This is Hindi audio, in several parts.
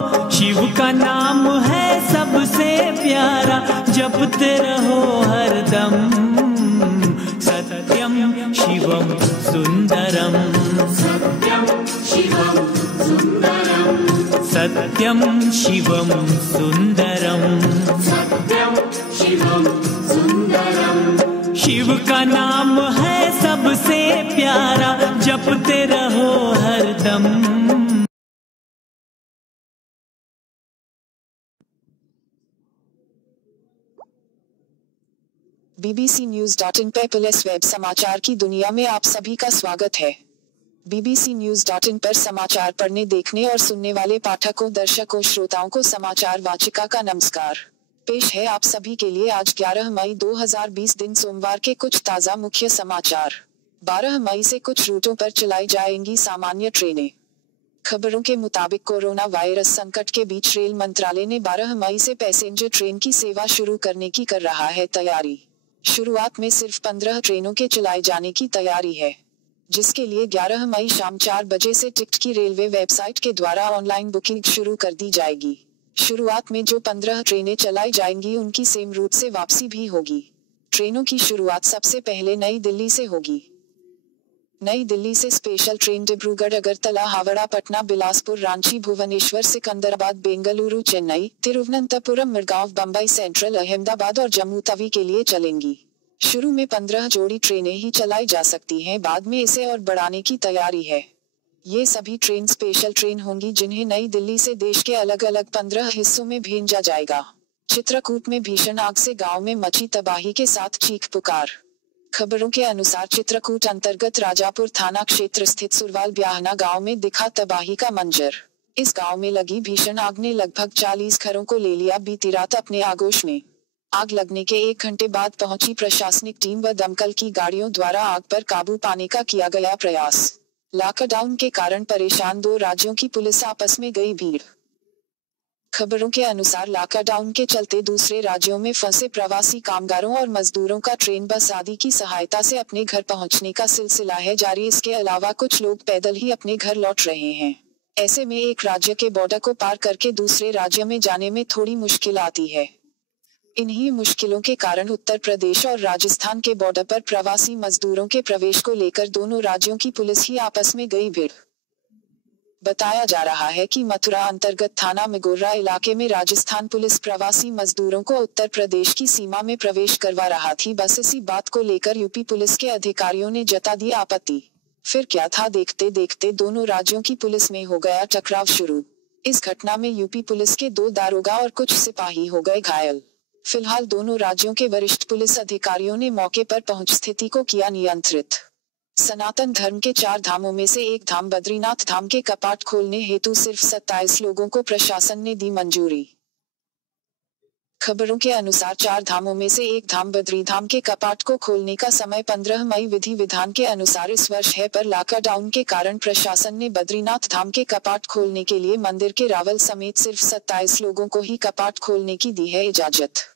शिव का नाम है सबसे प्यारा, जपते रहो हरदम। सत्यम शिवम सुंदरम, सत्यम शिवम सुंदरम, सत्यम शिवम सुंदरम, सत्यम शिवम सुंदरम। शिव का नाम है सबसे प्यारा, जपते रहो हरदम। BBC News.in पर पुलिस वेब समाचार की दुनिया में आप सभी का स्वागत है। BBC News.in पर समाचार पढ़ने, देखने और सुनने वाले पाठकों, दर्शकों, श्रोताओं को समाचार वाचिका का नमस्कार। पेश है आप सभी के लिए आज 11 मई 2020 दिन सोमवार के कुछ ताज़ा मुख्य समाचार। 12 मई से कुछ रूटों पर चलाई जाएंगी सामान्य ट्रेनें। खबरों के मुताबिक कोरोना वायरस संकट के बीच रेल मंत्रालय ने 12 मई से पैसेंजर ट्रेन की सेवा शुरू करने की कर रहा है तैयारी। शुरुआत में सिर्फ 15 ट्रेनों के चलाए जाने की तैयारी है, जिसके लिए 11 मई शाम 4 बजे से टिकट की रेलवे वेबसाइट के द्वारा ऑनलाइन बुकिंग शुरू कर दी जाएगी। शुरुआत में जो 15 ट्रेनें चलाई जाएंगी उनकी सेम रूट से वापसी भी होगी। ट्रेनों की शुरुआत सबसे पहले नई दिल्ली से होगी। नई दिल्ली से special train Dibrugarh, Agartala, Howrah, Patna, Bilaspur, Ranchi, Bhubaneswar, Secunderabad, Bengaluru, Chennai, Thiruvananthapuram, Madgaon, Bombay central, Ahmedabad और जम्मू तवी के लिए चलेंगी। शुरू में 15 जोड़ी ट्रेनें ही चलाई जा सकती हैं, बाद में इसे और बढ़ाने की तैयारी है। ये सभी ट्रेन स्पेशल ट्रेन होंगी जिन्हें नई दिल्ली से देश के अलग अलग 15 हिस्सों में भेजा जाएगा। चित्रकूट में भीषण आग से गांव में मची तबाही के साथ चीख पुकार। खबरों के अनुसार चित्रकूट अंतर्गत राजापुर थाना क्षेत्र स्थित सुरवाल ब्याहना गांव में दिखा तबाही का मंजर। इस गांव में लगी भीषण आग ने लगभग 40 घरों को ले लिया बीती रात अपने आगोश में। आग लगने के 1 घंटे बाद पहुंची प्रशासनिक टीम व दमकल की गाड़ियों द्वारा आग पर काबू पाने का किया गया प्रयास। लॉकडाउन के कारण परेशान 2 राज्यों की पुलिस आपस में गई भीड़। खबरों के अनुसार लॉकडाउन के चलते दूसरे राज्यों में फंसे प्रवासी कामगारों और मजदूरों का ट्रेन, बस आदि की सहायता से अपने घर पहुंचने का सिलसिला है जारी। इसके अलावा कुछ लोग पैदल ही अपने घर लौट रहे हैं। ऐसे में एक राज्य के बॉर्डर को पार करके दूसरे राज्य में जाने में थोड़ी मुश्किल आती है। इन्हीं मुश्किलों के कारण उत्तर प्रदेश और राजस्थान के बॉर्डर पर प्रवासी मजदूरों के प्रवेश को लेकर दोनों राज्यों की पुलिस ही आपस में गई भीड़। बताया जा रहा है कि मथुरा अंतर्गत थाना मिगोर्रा इलाके में राजस्थान पुलिस प्रवासी मजदूरों को उत्तर प्रदेश की सीमा में प्रवेश करवा रहा थी। बस इसी बात को लेकर यूपी पुलिस के अधिकारियों ने जता दी आपत्ति। फिर क्या था, देखते देखते दोनों राज्यों की पुलिस में हो गया टकराव शुरू। इस घटना में यूपी पुलिस के 2 दारोगा और कुछ सिपाही हो गए घायल। फिलहाल दोनों राज्यों के वरिष्ठ पुलिस अधिकारियों ने मौके पर पहुंच स्थिति को किया नियंत्रित। सनातन धर्म के 4 धामों में से एक धाम बद्रीनाथ धाम के कपाट खोलने हेतु सिर्फ 27 लोगों को प्रशासन ने दी मंजूरी। खबरों के अनुसार 4 धामों में से एक धाम बद्री धाम के कपाट को खोलने का समय 15 मई विधि विधान के अनुसार इस वर्ष है, पर लॉकडाउन के कारण प्रशासन ने बद्रीनाथ धाम के कपाट खोलने के लिए मंदिर के रावल समेत सिर्फ 27 लोगों को ही कपाट खोलने की दी है इजाजत।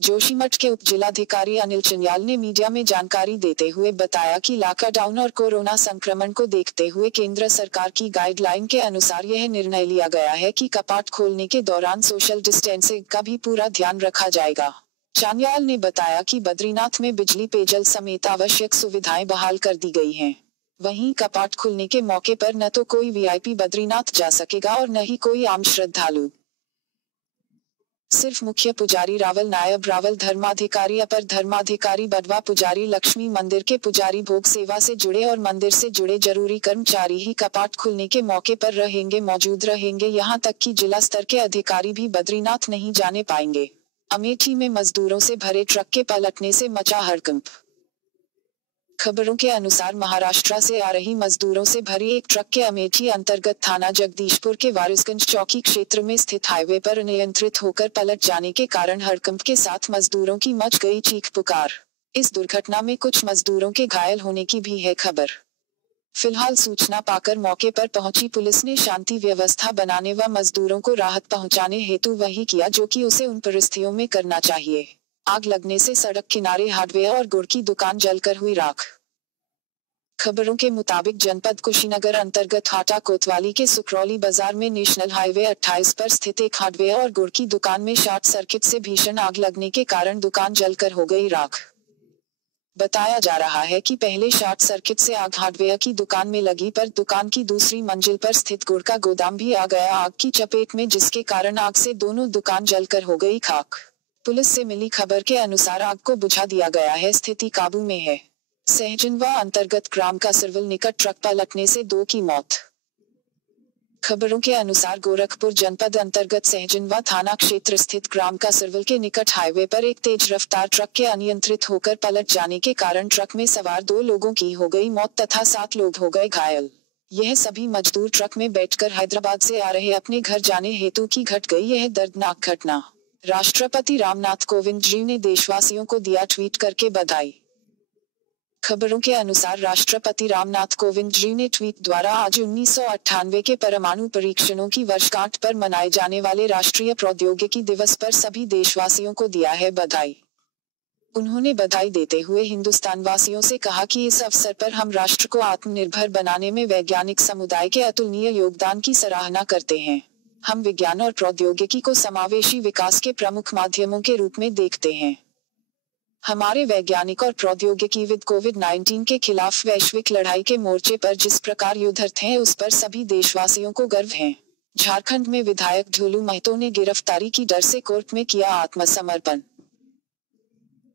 जोशीमठ के उप जिलाधिकारी अनिल चिन्याल ने मीडिया में जानकारी देते हुए बताया कि लॉकडाउन और कोरोना संक्रमण को देखते हुए केंद्र सरकार की गाइडलाइन के अनुसार यह निर्णय लिया गया है कि कपाट खोलने के दौरान सोशल डिस्टेंसिंग का भी पूरा ध्यान रखा जाएगा। चिन्याल ने बताया कि बद्रीनाथ में बिजली, पेयजल समेत आवश्यक सुविधाएं बहाल कर दी गई हैं। वहीं कपाट खुलने के मौके पर न तो कोई वीआईपी बद्रीनाथ जा सकेगा और न ही कोई आम श्रद्धालु। सिर्फ मुख्य पुजारी रावल, नायब रावल, धर्माधिकारी, अपर धर्माधिकारी, बडवा पुजारी, लक्ष्मी मंदिर के पुजारी, भोग सेवा से जुड़े और मंदिर से जुड़े जरूरी कर्मचारी ही कपाट खुलने के मौके पर मौजूद रहेंगे। यहां तक कि जिला स्तर के अधिकारी भी बद्रीनाथ नहीं जाने पाएंगे। अमेठी में मजदूरों से भरे ट्रक के पलटने से मचा हड़कंप। खबरों के अनुसार महाराष्ट्र से आ रही मजदूरों से भरी एक ट्रक के अमेठी अंतर्गत थाना जगदीशपुर के वारिसगंज चौकी क्षेत्र में स्थित हाईवे पर अनियंत्रित होकर पलट जाने के कारण हड़कंप के साथ मजदूरों की मच गई चीख पुकार। इस दुर्घटना में कुछ मजदूरों के घायल होने की भी है खबर। फिलहाल सूचना पाकर मौके पर पहुंची पुलिस ने शांति व्यवस्था बनाने व मजदूरों को राहत पहुंचाने हेतु वही किया जो कि उसे उन परिस्थितियों में करना चाहिए। आग लगने से सड़क किनारे हार्डवेयर और गुड़ की दुकान जलकर हुई राख। खबरों के मुताबिक जनपद कुशीनगर अंतर्गत हाटा कोतवाली के सुकरौली बाजार में नेशनल हाईवे 28 पर स्थित एक हार्डवेयर और गुड़ की दुकान में शॉर्ट सर्किट से भीषण आग लगने के कारण दुकान जलकर हो गई राख। बताया जा रहा है कि पहले शॉर्ट सर्किट से आग हार्डवेयर की दुकान में लगी, पर दुकान की दूसरी मंजिल पर स्थित गुड़ का गोदाम भी आ गया आग की चपेट में, जिसके कारण आग से दोनों दुकान जलकर हो गई खाक। पुलिस से मिली खबर के अनुसार आग को बुझा दिया गया है, स्थिति काबू में है। सहजनवा अंतर्गत ग्राम का सिरवल निकट ट्रक पलटने से 2 की मौत। खबरों के अनुसार गोरखपुर जनपद अंतर्गत सहजनवा थाना क्षेत्र स्थित ग्राम का सिरवल के निकट हाईवे पर एक तेज रफ्तार ट्रक के अनियंत्रित होकर पलट जाने के कारण ट्रक में सवार 2 लोगों की हो गई मौत तथा 7 लोग हो गए घायल। यह सभी मजदूर ट्रक में बैठकर हैदराबाद से आ रहे अपने घर जाने हेतु की घट गई यह दर्दनाक घटना। राष्ट्रपति रामनाथ कोविंद जी ने देशवासियों को दिया ट्वीट करके बधाई। खबरों के अनुसार राष्ट्रपति रामनाथ कोविंद जी ने ट्वीट द्वारा आज 1998 के परमाणु परीक्षणों की वर्षगांठ पर मनाए जाने वाले राष्ट्रीय प्रौद्योगिकी दिवस पर सभी देशवासियों को दिया है बधाई। उन्होंने बधाई देते हुए हिंदुस्तान वासियों से कहा कि इस अवसर पर हम राष्ट्र को आत्मनिर्भर बनाने में वैज्ञानिक समुदाय के अतुलनीय योगदान की सराहना करते हैं। हम विज्ञान और प्रौद्योगिकी को समावेशी विकास के प्रमुख माध्यमों के रूप में देखते हैं। हमारे वैज्ञानिक और प्रौद्योगिकीविद कोविड-19 के खिलाफ वैश्विक लड़ाई के मोर्चे पर जिस प्रकार युद्धरत हैं उस पर सभी देशवासियों को गर्व है। झारखंड में विधायक ढोलू महतो ने गिरफ्तारी की डर से कोर्ट में किया आत्मसमर्पण।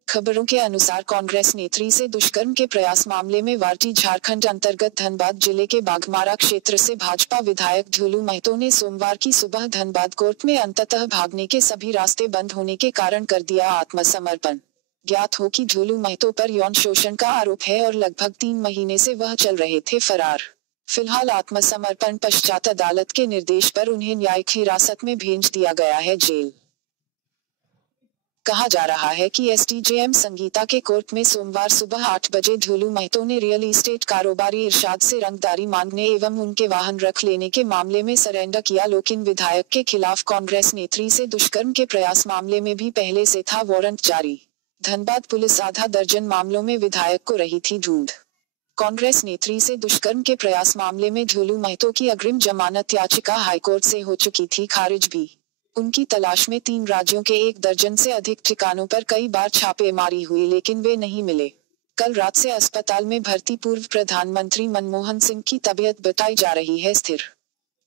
खबरों के अनुसार कांग्रेस नेत्री से दुष्कर्म के प्रयास मामले में वारटी झारखंड अंतर्गत धनबाद जिले के बाघमारा क्षेत्र से भाजपा विधायक ढोलू महतो ने सोमवार की सुबह धनबाद कोर्ट में अंततः भागने के सभी रास्ते बंद होने के कारण कर दिया आत्मसमर्पण। ज्ञात हो कि ढोलू महतो पर यौन शोषण का आरोप है और लगभग 3 महीने से वह चल रहे थे फरार। फिलहाल आत्मसमर्पण पश्चात अदालत के निर्देश पर उन्हें न्यायिक हिरासत में भेज दिया गया है जेल। कहा जा रहा है कि एसडीजेएम संगीता के कोर्ट में सोमवार सुबह 8 बजे ढोलू महतो ने रियल एस्टेट कारोबारी इरशाद से रंगदारी मांगने एवं उनके वाहन रख लेने के मामले में सरेंडर किया, लेकिन विधायक के खिलाफ कांग्रेस नेत्री से दुष्कर्म के प्रयास मामले में भी पहले से था वारंट जारी। धनबाद पुलिस आधा दर्जन मामलों में विधायक को रही थी ढूंढ। कांग्रेस नेत्री से दुष्कर्म के प्रयास मामले में ढोलू महतो की अग्रिम जमानत याचिका हाईकोर्ट से हो चुकी थी खारिज भी। उनकी तलाश में 3 राज्यों के 1 दर्जन से अधिक ठिकानों पर कई बार छापेमारी हुई, लेकिन वे नहीं मिले। कल रात से अस्पताल में भर्ती पूर्व प्रधानमंत्री मनमोहन सिंह की तबीयत बताई जा रही है स्थिर।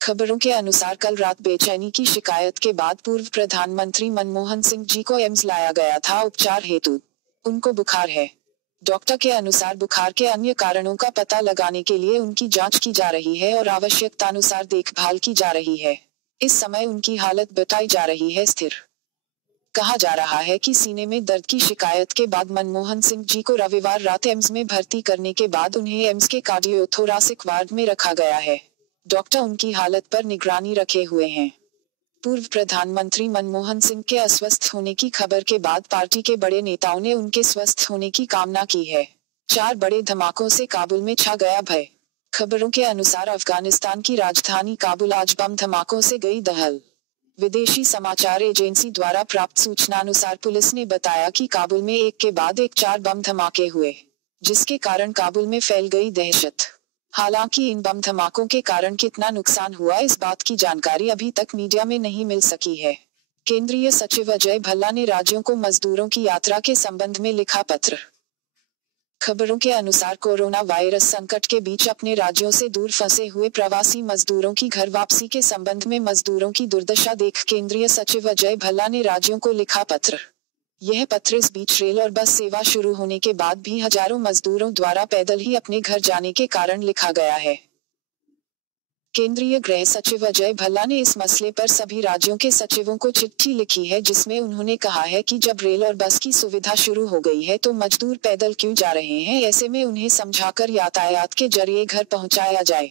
खबरों के अनुसार कल रात बेचैनी की शिकायत के बाद पूर्व प्रधानमंत्री मनमोहन सिंह जी को एम्स लाया गया था उपचार हेतु। उनको बुखार है। डॉक्टर के अनुसार बुखार के अन्य कारणों का पता लगाने के लिए उनकी जांच की जा रही है और आवश्यकतानुसार देखभाल की जा रही है। इस समय उनकी हालत बताई जा रही है स्थिर। कहा जा रहा है कि सीने में दर्द की शिकायत के बाद मनमोहन सिंह जी को रविवार रात एम्स में भर्ती करने के बाद उन्हें एम्स के कार्डियोथोरासिक वार्ड में रखा गया है। डॉक्टर उनकी हालत पर निगरानी रखे हुए हैं। पूर्व प्रधानमंत्री मनमोहन सिंह के अस्वस्थ होने की खबर के बाद पार्टी के बड़े नेताओं ने उनके स्वस्थ होने की कामना की है। 4 बड़े धमाकों से काबुल में छा गया भय। खबरों के अनुसार अफगानिस्तान की राजधानी काबुल आज बम धमाकों से गई दहल। विदेशी समाचार एजेंसी द्वारा प्राप्त सूचनानुसार पुलिस ने बताया कि काबुल में एक के बाद एक 4 बम धमाके हुए, जिसके कारण काबुल में फैल गई दहशत। हालांकि इन बम धमाकों के कारण कितना नुकसान हुआ इस बात की जानकारी अभी तक मीडिया में नहीं मिल सकी है। केंद्रीय सचिव अजय भल्ला ने राज्यों को मजदूरों की यात्रा के संबंध में लिखा पत्र। खबरों के अनुसार कोरोना वायरस संकट के बीच अपने राज्यों से दूर फंसे हुए प्रवासी मजदूरों की घर वापसी के संबंध में मजदूरों की दुर्दशा देख केंद्रीय सचिव अजय भल्ला ने राज्यों को लिखा पत्र। यह पत्र इस बीच रेल और बस सेवा शुरू होने के बाद भी हजारों मजदूरों द्वारा पैदल ही अपने घर जाने के कारण लिखा गया है। केंद्रीय गृह सचिव अजय भल्ला ने इस मसले पर सभी राज्यों के सचिवों को चिट्ठी लिखी है, जिसमें उन्होंने कहा है कि जब रेल और बस की सुविधा शुरू हो गई है तो मजदूर पैदल क्यों जा रहे हैं, ऐसे में उन्हें समझाकर यातायात के जरिए घर पहुंचाया जाए।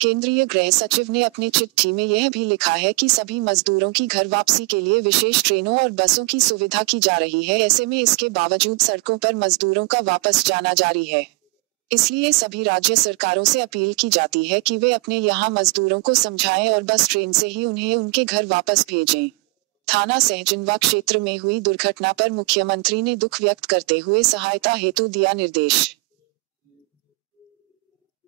केंद्रीय गृह सचिव ने अपनी चिट्ठी में यह भी लिखा है कि सभी मजदूरों की घर वापसी के लिए विशेष ट्रेनों और बसों की सुविधा की जा रही है, ऐसे में इसके बावजूद सड़कों पर मजदूरों का वापस जाना जारी है। इसलिए सभी राज्य सरकारों से अपील की जाती है कि वे अपने यहाँ मजदूरों को समझाएं और बस ट्रेन से ही उन्हें उनके घर वापस भेजें। थाना सहजनवा क्षेत्र में हुई दुर्घटना पर मुख्यमंत्री ने दुख व्यक्त करते हुए सहायता हेतु दिया निर्देश।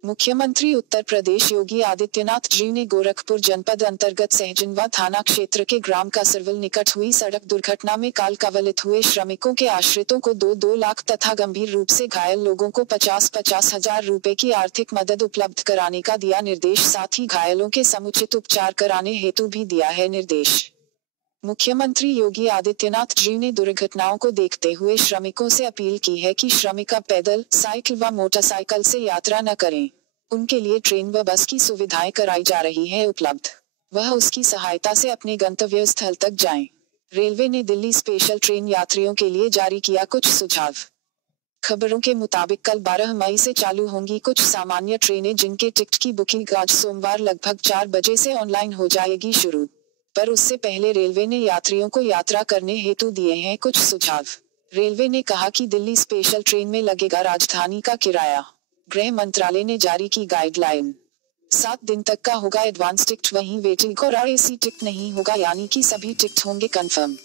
मुख्यमंत्री उत्तर प्रदेश योगी आदित्यनाथ जी ने गोरखपुर जनपद अंतर्गत सहजनवा थाना क्षेत्र के ग्राम कासरवल निकट हुई सड़क दुर्घटना में काल कवलित हुए श्रमिकों के आश्रितों को 2-2 लाख तथा गंभीर रूप से घायल लोगों को 50-50 हजार रुपए की आर्थिक मदद उपलब्ध कराने का दिया निर्देश। साथ ही घायलों के समुचित उपचार कराने हेतु भी दिया है निर्देश। मुख्यमंत्री योगी आदित्यनाथ जी ने दुर्घटनाओं को देखते हुए श्रमिकों से अपील की है कि श्रमिक पैदल, साइकिल व मोटरसाइकिल से यात्रा न करें। उनके लिए ट्रेन व बस की सुविधाएं कराई जा रही है उपलब्ध। वह उसकी सहायता से अपने गंतव्य स्थल तक जाएं। रेलवे ने दिल्ली स्पेशल ट्रेन यात्रियों के लिए जारी किया कुछ सुझाव। खबरों के मुताबिक कल 12 मई से चालू होंगी कुछ सामान्य ट्रेनें, जिनके टिकट की बुकिंग आज सोमवार लगभग 4 बजे से ऑनलाइन हो जाएगी शुरू। पर उससे पहले रेलवे ने यात्रियों को यात्रा करने हेतु दिए हैं कुछ सुझाव। रेलवे ने कहा कि दिल्ली स्पेशल ट्रेन में लगेगा राजधानी का किराया। गृह मंत्रालय ने जारी की गाइडलाइन। 7 दिन तक का होगा एडवांस टिकट, वहीं वेटिंग और एसी टिकट नहीं होगा, यानी कि सभी टिकट होंगे कंफर्म।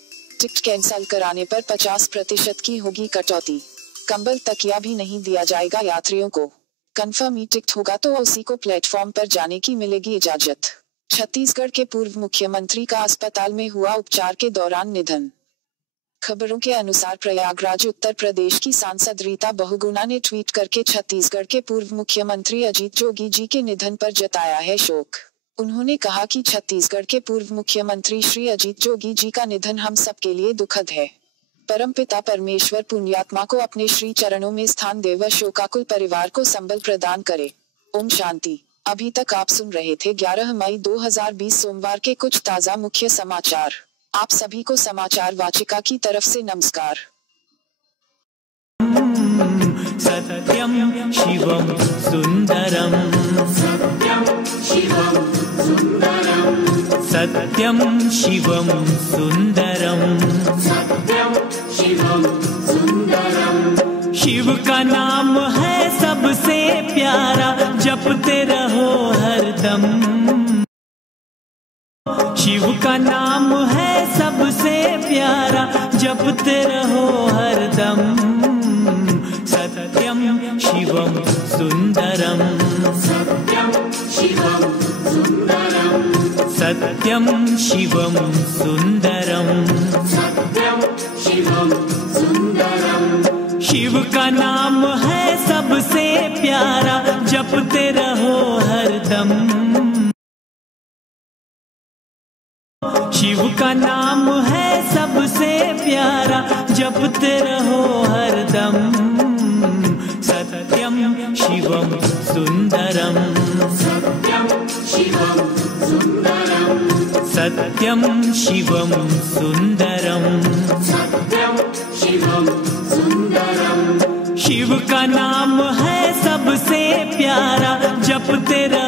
टिकट कैंसिल कराने पर 50% की होगी कटौती। कंबल तकिया भी नहीं दिया जाएगा यात्रियों को। कंफर्म ही टिकट होगा तो उसी को प्लेटफॉर्म पर जाने की मिलेगी इजाजत। छत्तीसगढ़ के पूर्व मुख्यमंत्री का अस्पताल में हुआ उपचार के दौरान निधन। खबरों के अनुसार प्रयागराज उत्तर प्रदेश की सांसद रीता बहुगुणा ने ट्वीट करके छत्तीसगढ़ के पूर्व मुख्यमंत्री अजीत जोगी जी के निधन पर जताया है शोक। उन्होंने कहा कि छत्तीसगढ़ के पूर्व मुख्यमंत्री श्री अजीत जोगी जी का निधन हम सबके लिए दुखद है। परमपिता परमेश्वर पुण्यात्मा को अपने श्री चरणों में स्थान दे व शोकाकुल परिवार को संबल प्रदान करे। ओम शांति। अभी तक आप सुन रहे थे 11 मई 2020 सोमवार के कुछ ताजा मुख्य समाचार। आप सभी को समाचार वाचिका की तरफ से नमस्कार। सत्यम शिवम सुंदरम, सत्यं शिवं सुन्दरं सत्यम शिवम सुंदरम, सत्यं शिवं सुन्दरं शिव का नाम है सबसे प्यारा, जपते रहो हरदम। शिव का नाम है सबसे प्यारा, जपते रहो हरदम। सत्यम शिवम सुंदरम, सत्यं शिवं सुन्दरं सत्यम शिवम सुंदरम, सत्यं शिवं सुन्दरं शिव का नाम है सबसे प्यारा, जपते रहो हरदम। शिव का नाम है सबसे प्यारा, जपते रहो हरदम। सत्यम शिवम सुंदरम, सत्यं शिवं सुन्दरं सत्यम शिवम सुंदरम, सत्यं शिवं सुन्दरं शिव का नाम है सबसे प्यारा, जपते रहो